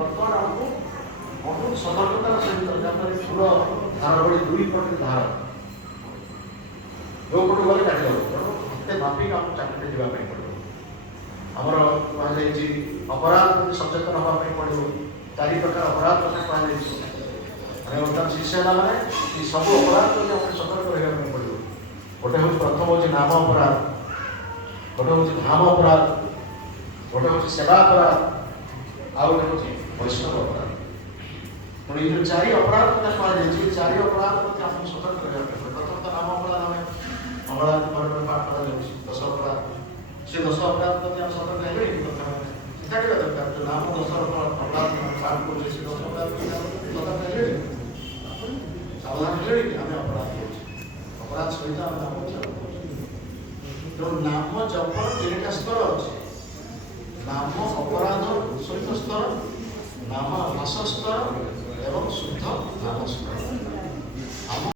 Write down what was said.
बर्तमान आमको बहुत सतर्कतार सहित जहाँफल फूल धार भଳି दुई पटे धार जो पटू गले काटि देव तेणु हाते मापिक आम चाकरी जावाई पड़ो आमर कहुई अपराध प्रति सचेतन हाँपी पड़ो 4 प्रकार अपराध कथा कहुई बर्तमान शिष्य मैंने सब अपराध प्रति आम सतर्क रहा पड़ो गोटे हूँ प्रथम हूँ नाम अपराध गोटे हूँ धाम अपराध गोटे हूँ सेवा अपराध आ गए हूँ वैष्णव अपराध पुणी ये 4 अपराध कथा कहुई 4 अपराध प्रति आम सतर्क रहा प्रथम तो नाम अपराध आम मंगला पाठ कर 10 अपराध से 10 अपराध प्रति आम सतर्क है चिंता करवा दरकार जो नाम 10 अपराध पाठ कर 10 अपराध सतर्क है सावधान है आम अपराध अपराध सहित आम नाम जप जो नाम जप 3टा स्तर अच्छे नाम अपराध सहित स्तर नाम भाष स्तर एवं शुद्ध